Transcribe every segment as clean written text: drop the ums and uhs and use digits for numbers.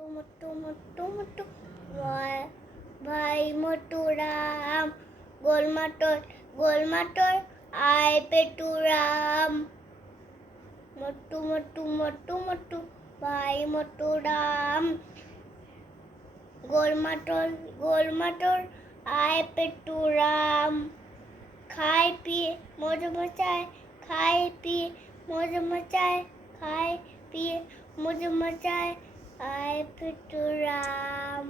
मोटू मोटू मोटू भाई मोटू राम, गोल मटोर आए पेटू राम। मोटू मोटू मोटू मोटू भाई मोटू राम, गोल मटोर आए पेटू राम। खाए पिए मौज मचाए, खाए पिए मौज मचाए, खाए पिए मौज मचाए आए पेटू राम।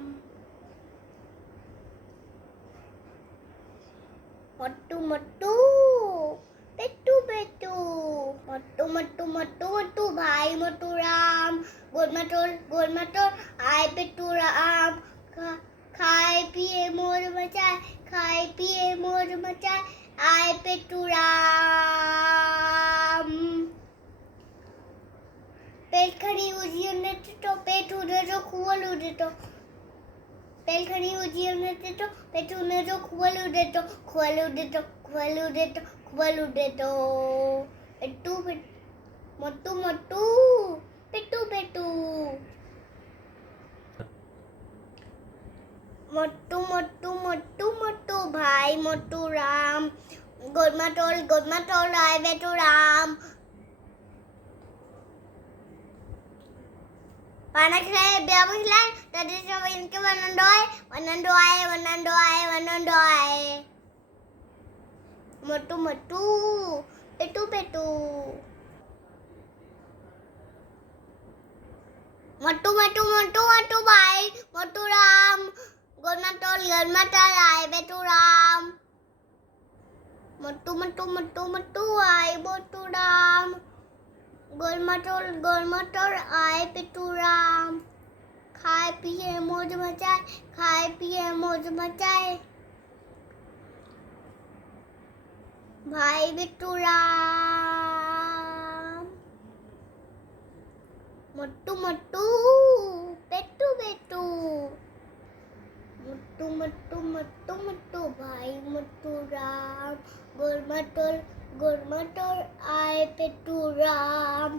मोटू मोटू पेटू पेटू, मोटू मोटू मोटू मोटू भाई मोटू राम, गोल मटोर आए पेटू राम। खाए पिए मौज मचाए, खाए पिए मौज मचाए आए पेटू राम। पेट खड़ी उजियो ने तो पेट उधे जो खुवल उधे तो, पेट खड़ी उजियो ने तो पेट उधे जो खुवल उधे तो, खुवल उधे तो खुवल उधे तो खुवल उधे तो। पेटू मोटू मोटू पेटू पेटू, मोटू मोटू मोटू मोटू भाई मोटू राम, गोल मटोल आए पेटू Ram. Panaknya biar bilang tadi cobain ke wanandoy. Motu motu, petu petu. Motu bhai, motu ram. Gol matol ay petu ram. Motu ay motu ram. गोल मटोर आए पेटू राम। खाए पिए मौज मचाए, खाए पिए मौज मचाए भाई पेटू राम। मोटू मोटू पेटू पेटू, मोटू मोटू मोटू मोटू भाई मोटू राम, गोल मटोर आए पेटू राम।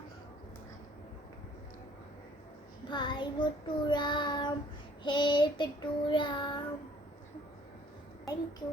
भाई मोटू राम, हे पेटू राम। Thank you.